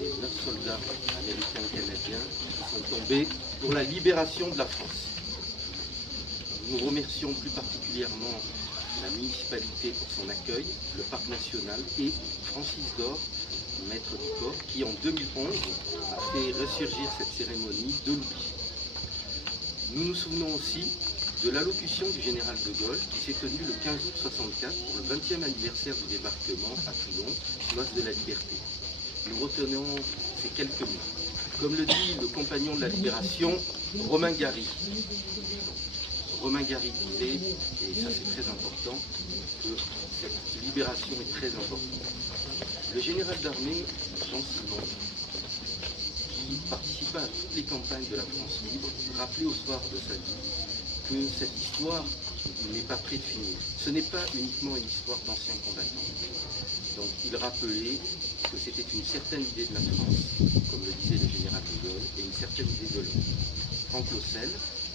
des 9 soldats américains et canadiens qui sont tombés pour la libération de la France. Nous remercions plus particulièrement la municipalité pour son accueil, le parc national et Francis Dor, maître du corps, qui en 2011 a fait ressurgir cette cérémonie de l'oubli. Nous nous souvenons aussi de l'allocution du général de Gaulle qui s'est tenue le 15 août 1964 pour le 20e anniversaire du débarquement à Toulon, place de la Liberté. Nous retenons ces quelques mots. Comme le dit le compagnon de la Libération, Romain Gary. Romain Gary disait, et ça c'est très important, que cette libération est très importante. Le général d'armée, Jean Simon, qui participa à toutes les campagnes de la France libre, rappelait au soir de sa vie que cette histoire n'est pas près de finir. Ce n'est pas uniquement une histoire d'anciens combattants. Donc il rappelait que c'était une certaine idée de la France, comme le disait le général de Gaulle, et une certaine idée de l'homme. Franck Lossel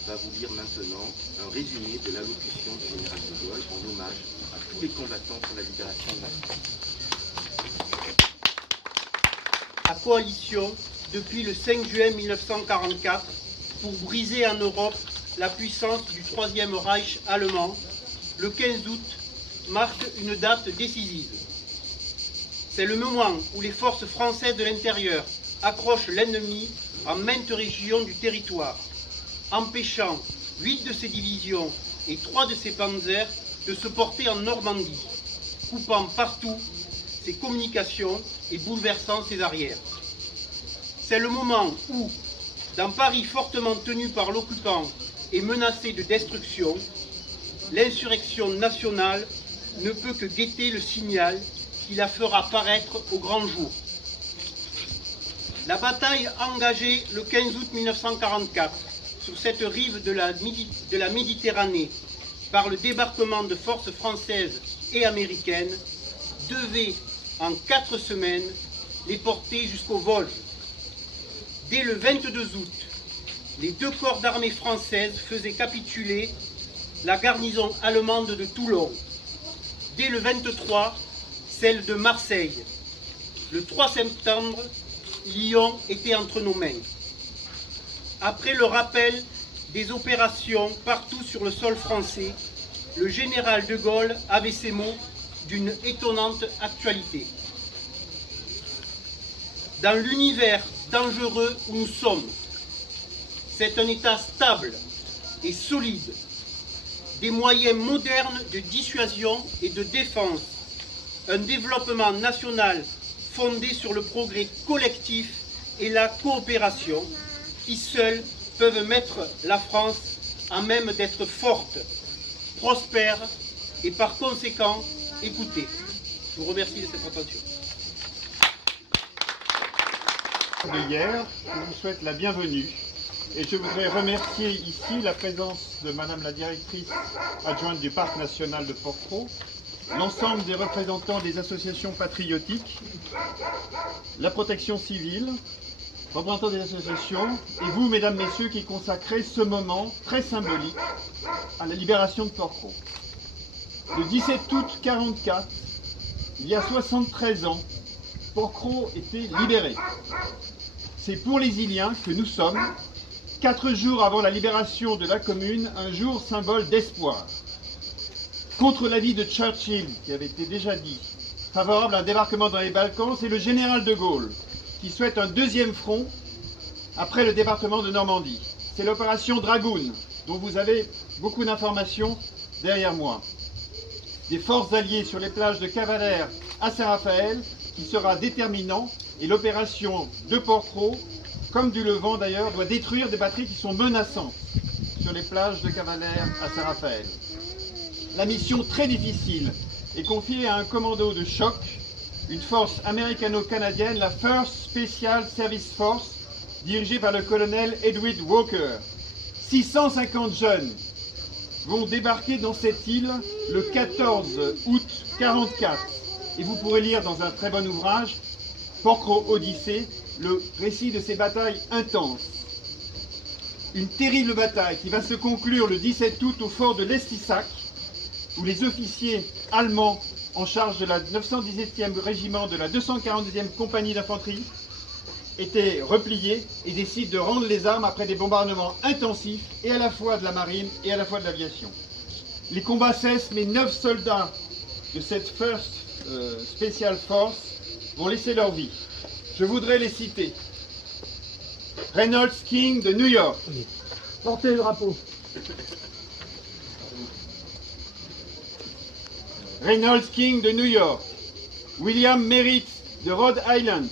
va vous lire maintenant un résumé de l'allocution du général de Gaulle en hommage à tous les combattants pour la libération de la France. La coalition, depuis le 5 juin 1944, pour briser en Europe la puissance du Troisième Reich allemand, le 15 août marque une date décisive. C'est le moment où les forces françaises de l'intérieur accrochent l'ennemi en maintes régions du territoire, empêchant 8 de ses divisions et 3 de ses panzers de se porter en Normandie, coupant partout ses communications et bouleversant ses arrières. C'est le moment où, dans Paris fortement tenu par l'occupant et menacé de destruction, l'insurrection nationale ne peut que guetter le signal qui la fera paraître au grand jour. La bataille engagée le 15 août 1944 sur cette rive de la Méditerranée par le débarquement de forces françaises et américaines devait, en 4 semaines, les porter jusqu'au Volge. Dès le 22 août, les 2 corps d'armée françaises faisaient capituler la garnison allemande de Toulon. Dès le 23, celle de Marseille. Le 3 septembre, Lyon était entre nos mains. Après le rappel des opérations partout sur le sol français, le général de Gaulle avait ces mots d'une étonnante actualité. Dans l'univers dangereux où nous sommes, c'est un État stable et solide, des moyens modernes de dissuasion et de défense, un développement national fondé sur le progrès collectif et la coopération qui seuls peuvent mettre la France à même d'être forte, prospère et par conséquent écoutée. Je vous remercie de cette attention. De hier, je vous souhaite la bienvenue et je voudrais remercier ici la présence de Madame la directrice adjointe du Parc national de Porquerolles, l'ensemble des représentants des associations patriotiques, la protection civile, représentants des associations, et vous, mesdames, messieurs, qui consacrez ce moment très symbolique à la libération de Porquerolles. Le 17 août 1944, il y a 73 ans, Porquerolles était libéré. C'est pour les Iliens que nous sommes, 4 jours avant la libération de la commune, un jour symbole d'espoir. Contre l'avis de Churchill, qui avait été déjà dit, favorable à un débarquement dans les Balkans, c'est le général de Gaulle qui souhaite un 2e front après le débarquement de Normandie. C'est l'opération Dragoon, dont vous avez beaucoup d'informations derrière moi. Des forces alliées sur les plages de Cavalère à Saint-Raphaël, qui sera déterminant, et l'opération de Porquerolles, comme du Levant d'ailleurs, doit détruire des batteries qui sont menaçantes sur les plages de Cavalère à Saint-Raphaël. La mission très difficile est confiée à un commando de choc, une force américano-canadienne, la First Special Service Force, dirigée par le colonel Edward Walker. 650 jeunes vont débarquer dans cette île le 14 août 1944. Et vous pourrez lire dans un très bon ouvrage, Porquerolles Odyssée, le récit de ces batailles intenses. Une terrible bataille qui va se conclure le 17 août au fort de Lestissac, où les officiers allemands en charge de la 917e régiment de la 242e compagnie d'infanterie étaient repliés et décident de rendre les armes après des bombardements intensifs et à la fois de la marine et à la fois de l'aviation. Les combats cessent, mais 9 soldats de cette First Special Force vont laisser leur vie. Je voudrais les citer. Reynolds King de New York. Portez le drapeau. Reynolds King de New York. William Merritt de Rhode Island.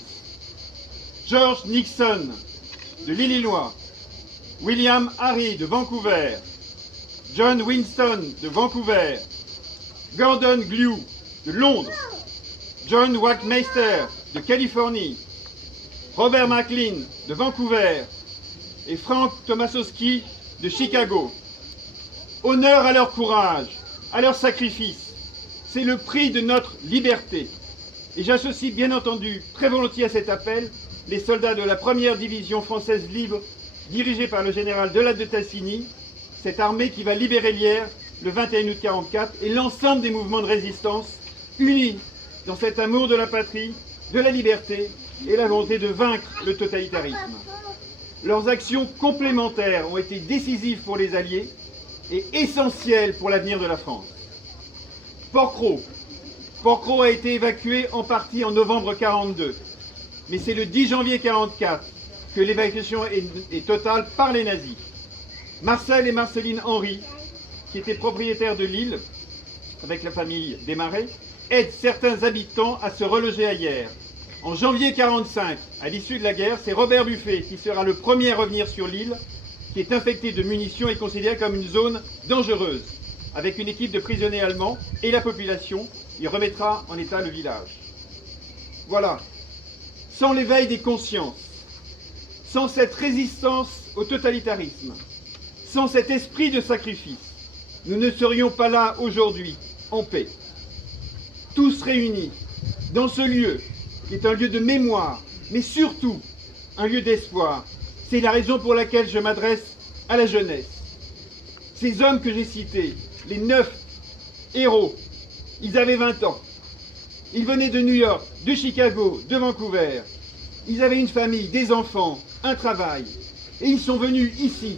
George Nixon de l'Illinois. William Harry de Vancouver. John Winston de Vancouver. Gordon Grew de Londres. John Wachtmeister de Californie. Robert McLean de Vancouver et Frank Tomasowski de Chicago. Honneur à leur courage, à leur sacrifice. C'est le prix de notre liberté. Et j'associe bien entendu très volontiers à cet appel les soldats de la 1re division française libre dirigée par le général Delatte de Tassigny, cette armée qui va libérer Lierre le 21 août 1944 et l'ensemble des mouvements de résistance unis dans cet amour de la patrie, de la liberté et la volonté de vaincre le totalitarisme. Leurs actions complémentaires ont été décisives pour les Alliés et essentielles pour l'avenir de la France. Port-Cros a été évacué en partie en novembre 1942, mais c'est le 10 janvier 1944 que l'évacuation est totale par les nazis. Marcel et Marceline Henry, qui étaient propriétaires de l'île, avec la famille Desmarais, aident certains habitants à se reloger ailleurs. En janvier 1945, à l'issue de la guerre, c'est Robert Buffet qui sera le premier à revenir sur l'île, qui est infecté de munitions et considéré comme une zone dangereuse. Avec une équipe de prisonniers allemands et la population, il remettra en état le village. Voilà. Sans l'éveil des consciences, sans cette résistance au totalitarisme, sans cet esprit de sacrifice, nous ne serions pas là aujourd'hui, en paix. Tous réunis, dans ce lieu, qui est un lieu de mémoire, mais surtout un lieu d'espoir. C'est la raison pour laquelle je m'adresse à la jeunesse. Ces hommes que j'ai cités, les 9 héros, ils avaient 20 ans. Ils venaient de New York, de Chicago, de Vancouver. Ils avaient une famille, des enfants, un travail. Et ils sont venus ici,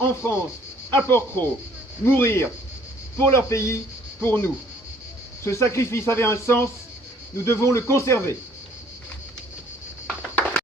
en France, à Port-Cros, mourir pour leur pays, pour nous. Ce sacrifice avait un sens, nous devons le conserver.